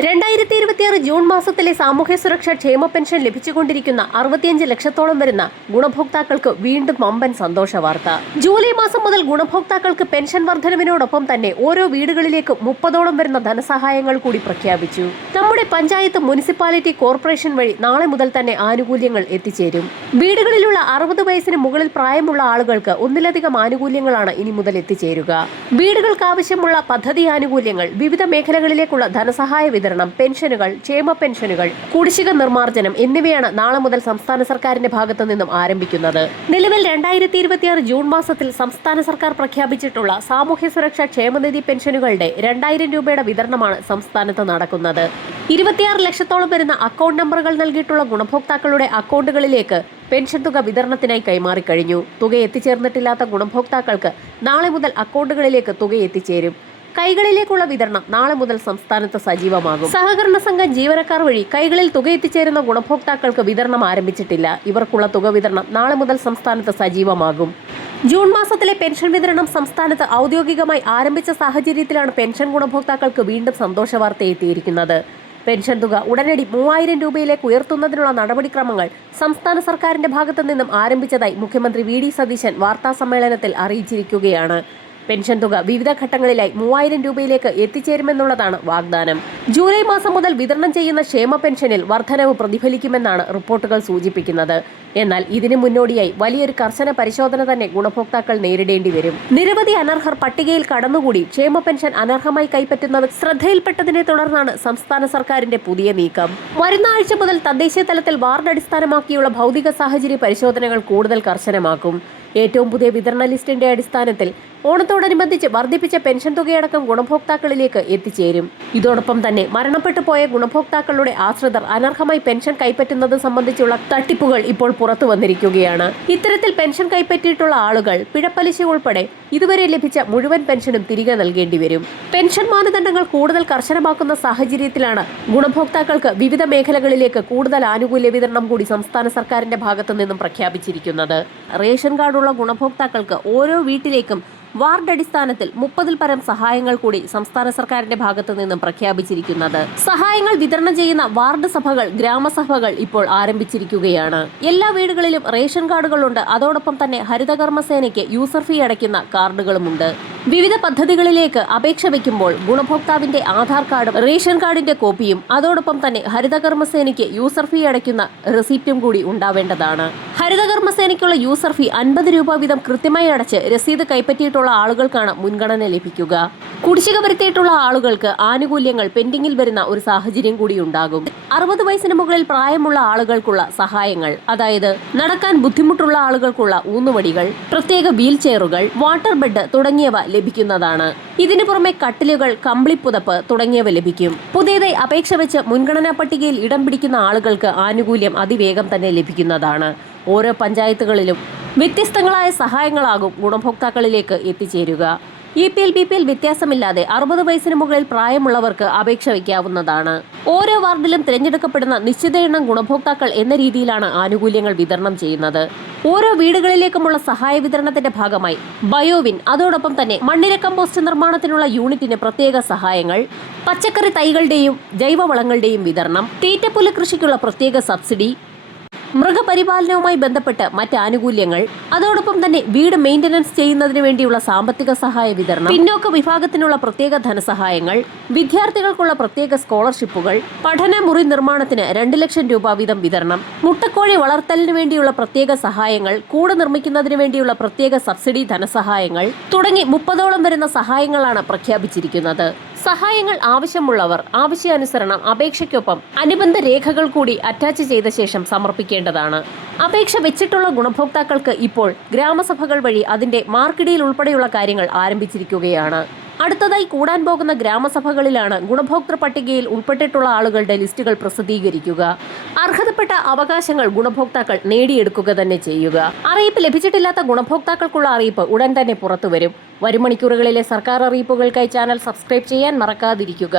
2026 June മാസത്തിലെ സാമൂഹ്യ സുരക്ഷാ ക്ഷേമ പെൻഷൻ ലഭിച്ചുകൊണ്ടിരിക്കുന്ന 65 ലക്ഷത്തോളം വരുന്ന ഗുണഭോക്താക്കൾക്ക് വീണ്ടും വമ്പൻ സന്തോഷ വാർത്ത. ജൂലൈ മാസം മുതൽ ഗുണഭോക്താക്കൾക്ക് പെൻഷൻ വർധനവിനോടൊപ്പം തന്നെ ഓരോ വീടുകളിലേക്കും 30ഓളം വരുന്ന ധനസഹായങ്ങൾ കൂടി പ്രഖ്യാപിച്ചു. നമ്മുടെ പഞ്ചായത്ത്, മുനിസിപ്പാലിറ്റി, കോർപ്പറേഷൻ വഴി നാളെ മുതൽ തന്നെ ആനുകൂല്യങ്ങൾ എത്തിച്ചേരും. വീടുകളിലുള്ള 60 വയസ്സിന് മുകളിൽ പ്രായമുള്ള ആളുകൾക്ക് ഒന്നിലധികം ആനുകൂല്യങ്ങളാണ് ഇനി മുതൽ എത്തിച്ചേരുക. വീടുകൾക്ക് ആവശ്യമുള്ള പദ്ധതി ആനുകൂല്യങ്ങൾ, വിവിധ മേഖലകളിലേക്കുള്ള ധനസഹായ വിതരണം, പെൻഷനുകൾ, ക്ഷേമ പെൻഷനുകൾ, കുടിശ്ശിക നിർമ്മാർജ്ജനം എന്നിവയാണ് നാളെ മുതൽ സംസ്ഥാന സർക്കാരിന്റെ ഭാഗത്തു നിന്നും ആരംഭിക്കുന്നത്. നിലവിൽ 2026 ജൂൺ മാസത്തിൽ സംസ്ഥാന സർക്കാർ പ്രഖ്യാപിച്ചിട്ടുള്ള സാമൂഹ്യ സുരക്ഷാ ക്ഷേമനിധി പെൻഷനുകളുടെ 2000 രൂപയുടെ വിതരണമാണ് സംസ്ഥാനത്ത് നടക്കുന്നത്. 26 ലക്ഷത്തോളം വരുന്ന അക്കൗണ്ട് നമ്പറുകൾ നൽകിയിട്ടുള്ള ഗുണഭോക്താക്കളുടെ അക്കൗണ്ടുകളിലേക്ക് പെൻഷൻ തുക വിതരണത്തിനായി കൈമാറിക്കഴിഞ്ഞു. തുക എത്തിച്ചേർന്നിട്ടില്ലാത്ത ഗുണഭോക്താക്കൾക്ക് നാളെ മുതൽ അക്കൗണ്ടുകളിലേക്ക് തുക എത്തിച്ചേരും. കൈകളിലേക്കുള്ള വിതരണം നാളെ മുതൽ സംസ്ഥാനത്ത് സജീവമാകും. സഹകരണ സംഘം ജീവനക്കാർ വഴി കൈകളിൽ തുക എത്തിച്ചേരുന്ന ഗുണഭോക്താക്കൾക്ക് വിതരണം ആരംഭിച്ചിട്ടില്ല. ഇവർക്കുള്ള തുക വിതരണം നാളെ മുതൽ സംസ്ഥാനത്ത് സജീവമാകും. ജൂൺ മാസത്തിലെ പെൻഷൻ വിതരണം സംസ്ഥാനത്ത് ഔദ്യോഗികമായി ആരംഭിച്ച സാഹചര്യത്തിലാണ് പെൻഷൻ ഗുണഭോക്താക്കൾക്ക് വീണ്ടും സന്തോഷ വാർത്ത എത്തിയിരിക്കുന്നത്. പെൻഷൻ തുക ഉടനടി 3000 രൂപയിലേക്ക് ഉയർത്തുന്നതിനുള്ള നടപടിക്രമങ്ങൾ സംസ്ഥാന സർക്കാരിന്റെ ഭാഗത്തു നിന്നും ആരംഭിച്ചതായി മുഖ്യമന്ത്രി വി ഡി സതീശൻ വാർത്താസമ്മേളനത്തിൽ അറിയിച്ചിരിക്കുകയാണ്. പെൻഷൻ തുക വിവിധ ഘട്ടങ്ങളിലായി 3000 രൂപയിലേക്ക് എത്തിച്ചേരുമെന്നുള്ളതാണ് വാഗ്ദാനം. ജൂലൈ മാസം മുതൽ വിതരണം ചെയ്യുന്ന ക്ഷേമ പെൻഷനിൽ വർധനവ് പ്രതിഫലിക്കുമെന്നാണ് റിപ്പോർട്ടുകൾ സൂചിപ്പിക്കുന്നത്. എന്നാൽ ഇതിനു മുന്നോടിയായി വലിയൊരു കർശന പരിശോധന തന്നെ ഗുണഭോക്താക്കൾ നേരിടേണ്ടി വരും. നിരവധി അനർഹർ പട്ടികയിൽ കടന്നുകൂടി ക്ഷേമ പെൻഷൻ അനർഹമായി കൈപ്പറ്റുന്നത് ശ്രദ്ധയിൽപ്പെട്ടതിനെ തുടർന്നാണ് സംസ്ഥാന സർക്കാരിന്റെ പുതിയ നീക്കം. വരുന്ന ആഴ്ച മുതൽ തദ്ദേശീയ തലത്തിൽ വാർഡ് അടിസ്ഥാനമാക്കിയുള്ള ഭൗതിക സാഹചര്യ പരിശോധനകൾ കൂടുതൽ കർശനമാക്കും. ഏറ്റവും പുതിയ വിതരണ ലിസ്റ്റിന്റെ അടിസ്ഥാനത്തിൽ ഓണത്തോടനുബന്ധിച്ച് വർദ്ധിപ്പിച്ച പെൻഷൻ തുകയടക്കം ഗുണഭോക്താക്കളിലേക്ക് എത്തിച്ചേരും. ഇതോടൊപ്പം തന്നെ മരണപ്പെട്ടു പോയ ഗുണഭോക്താക്കളുടെ ആശ്രിതർ അനർഹമായി പെൻഷൻ കൈപ്പറ്റുന്നത് സംബന്ധിച്ചുള്ള തട്ടിപ്പുകൾ ഇപ്പോൾ പുറത്തു വന്നിരിക്കുകയാണ്. ഇത്തരത്തിൽ പെൻഷൻ കൈപ്പറ്റിയിട്ടുള്ള ആളുകൾ പിഴപ്പലിശ ഉൾപ്പെടെ ഇതുവരെ ലഭിച്ച മുഴുവൻ പെൻഷനും തിരികെ നൽകേണ്ടി വരും. പെൻഷൻ മാനദണ്ഡങ്ങൾ കൂടുതൽ കർശനമാക്കുന്ന സാഹചര്യത്തിലാണ് ഗുണഭോക്താക്കൾക്ക് വിവിധ മേഖലകളിലേക്ക് കൂടുതൽ ആനുകൂല്യ വിതരണം കൂടി സംസ്ഥാന സർക്കാരിന്റെ ഭാഗത്തു നിന്നും പ്രഖ്യാപിച്ചിരിക്കുന്നത്. റേഷൻ കാർഡുള്ള ഗുണഭോക്താക്കൾക്ക് ഓരോ വീട്ടിലേക്കും വാർഡ് അടിസ്ഥാനത്തിൽ 30ൽ പരം സഹായങ്ങൾ കൂടി സംസ്ഥാന സർക്കാരിന്റെ ഭാഗത്തു നിന്നും പ്രഖ്യാപിച്ചിരിക്കുന്നത്. സഹായങ്ങൾ വിതരണം ചെയ്യുന്ന വാർഡ് സഭകൾ, ഗ്രാമസഭകൾ ഇപ്പോൾ ആരംഭിച്ചിരിക്കുകയാണ്. എല്ലാ വീടുകളിലും റേഷൻ കാർഡുകളുണ്ട്. അതോടൊപ്പം തന്നെ ഹരിതകർമ്മസേനയ്ക്ക് യൂസർ ഫീ അടയ്ക്കുന്ന കാർഡുകളുമുണ്ട്. വിവിധ പദ്ധതികളിലേക്ക് അപേക്ഷ വയ്ക്കുമ്പോൾ ഗുണഭോക്താവിന്റെ ആധാർ കാർഡും റേഷൻ കാർഡിന്റെ കോപ്പിയും അതോടൊപ്പം തന്നെ ഹരിതകർമ്മസേനയ്ക്ക് യൂസർ ഫീ അടയ്ക്കുന്ന റെസിപ്റ്റും കൂടി ഉണ്ടാവേണ്ടതാണ്. ഹരിതകർമ്മസേനയ്ക്കുള്ള യൂസർ ഫീ 50 രൂപ വീതം കൃത്യമായി അടച്ച് രസീത് കൈപ്പറ്റിയിട്ടുള്ള ആളുകൾക്കാണ് മുൻഗണന ലഭിക്കുക. കുടിശ്ശിക വരുത്തിയിട്ടുള്ള ആളുകൾക്ക് ആനുകൂല്യങ്ങൾ പെൻഡിംഗിൽ വരുന്ന ഒരു സാഹചര്യം കൂടി ഉണ്ടാകും. 60 വയസ്സിന് മുകളിൽ പ്രായമുള്ള ആളുകൾക്കുള്ള സഹായങ്ങൾ, അതായത് നടക്കാൻ ബുദ്ധിമുട്ടുള്ള ആളുകൾക്കുള്ള ഊന്നുവടികൾ, പ്രത്യേക വീൽ ചെയറുകൾ, വാട്ടർ ബെഡ് തുടങ്ങിയവ ലഭിക്കുന്നതാണ്. ഇതിനു പുറമെ കട്ടിലുകൾ, കമ്പിളിപ്പുതപ്പ് തുടങ്ങിയവ ലഭിക്കും. പുതിയതായി അപേക്ഷ വെച്ച് മുൻഗണനാ പട്ടികയിൽ ഇടം പിടിക്കുന്ന ആളുകൾക്ക് ആനുകൂല്യം അതിവേഗം തന്നെ ലഭിക്കുന്നതാണ്. ഓരോ പഞ്ചായത്തുകളിലും വ്യത്യസ്തങ്ങളായ സഹായങ്ങളാകും ഗുണഭോക്താക്കളിലേക്ക് എത്തിച്ചേരുക. EPL BPL വ്യത്യാസമില്ലാതെ 60 വയസ്സിന് മുകളിൽ പ്രായമുള്ളവർക്ക് അപേക്ഷ വയ്ക്കാവുന്നതാണ്. ഓരോ വാർഡിലും തിരഞ്ഞെടുക്കപ്പെടുന്ന നിശ്ചിത എണ്ണം ഗുണഭോക്താക്കൾ എന്ന രീതിയിലാണ് ആനുകൂല്യങ്ങൾ വിതരണം ചെയ്യുന്നത്. ഓരോ വീടുകളിലേക്കുമുള്ള സഹായ വിതരണത്തിന്റെ ഭാഗമായി ബയോവിൻ, അതോടൊപ്പം തന്നെ മണ്ണിര കമ്പോസ്റ്റ് നിർമ്മാണത്തിനുള്ള യൂണിറ്റിന് പ്രത്യേക സഹായങ്ങൾ, പച്ചക്കറി തൈകളുടെയും ജൈവവളങ്ങളുടെയും വിതരണം, തീറ്റപ്പുല്ല് കൃഷിക്കുള്ള പ്രത്യേക സബ്സിഡി, മൃഗപരിപാലനവുമായി ബന്ധപ്പെട്ട് മറ്റ് ആനുകൂല്യങ്ങൾ, അതോടൊപ്പം തന്നെ വീട് മെയിൻ്റനൻസ് ചെയ്യുന്നതിന് വേണ്ടിയുള്ള സാമ്പത്തിക സഹായ വിതരണം, പിന്നോക്ക വിഭാഗത്തിനുള്ള പ്രത്യേക ധനസഹായങ്ങൾ, വിദ്യാർത്ഥികൾക്കുള്ള പ്രത്യേക സ്കോളർഷിപ്പുകൾ, പഠന മുറി നിർമ്മാണത്തിന് 2 ലക്ഷം രൂപ വീതം വിതരണം, മുട്ടക്കോഴി വളർത്തലിന് വേണ്ടിയുള്ള പ്രത്യേക സഹായങ്ങൾ, കൂട് നിർമ്മിക്കുന്നതിന് വേണ്ടിയുള്ള പ്രത്യേക സബ്സിഡി ധനസഹായങ്ങൾ തുടങ്ങി 30ഓളം വരുന്ന സഹായങ്ങളാണ് പ്രഖ്യാപിച്ചിരിക്കുന്നത്. സഹായങ്ങൾ ആവശ്യമുള്ളവർ ആവശ്യാനുസരണം അപേക്ഷയ്ക്കൊപ്പം അനുബന്ധ രേഖകൾ കൂടി അറ്റാച്ച് ചെയ്ത ശേഷം സമർപ്പിക്കേണ്ടതാണ്. അപേക്ഷ വെച്ചിട്ടുള്ള ഗുണഭോക്താക്കൾക്ക് ഇപ്പോൾ ഗ്രാമസഭകൾ വഴി അതിന്റെ മാർക്കിടിയിൽ ഉൾപ്പെടെയുള്ള കാര്യങ്ങൾ ആരംഭിച്ചിരിക്കുകയാണ്. അടുത്തതായി കൂടാൻ പോകുന്ന ഗ്രാമസഭകളിലാണ് ഗുണഭോക്തൃ പട്ടികയിൽ ഉൾപ്പെട്ടിട്ടുള്ള ആളുകളുടെ ലിസ്റ്റുകൾ പ്രസിദ്ധീകരിക്കുക. അർഹതപ്പെട്ട അവകാശങ്ങൾ ഗുണഭോക്താക്കൾ നേടിയെടുക്കുക തന്നെ ചെയ്യുക. അറിയിപ്പ് ലഭിച്ചിട്ടില്ലാത്ത ഗുണഭോക്താക്കൾക്കുള്ള അറിയിപ്പ് ഉടൻ തന്നെ പുറത്തുവരും. വരും മണിക്കൂറുകളിലെ സർക്കാർ അറിയിപ്പുകൾക്കായി ചാനൽ സബ്സ്ക്രൈബ് ചെയ്യാൻ മറക്കാതിരിക്കുക.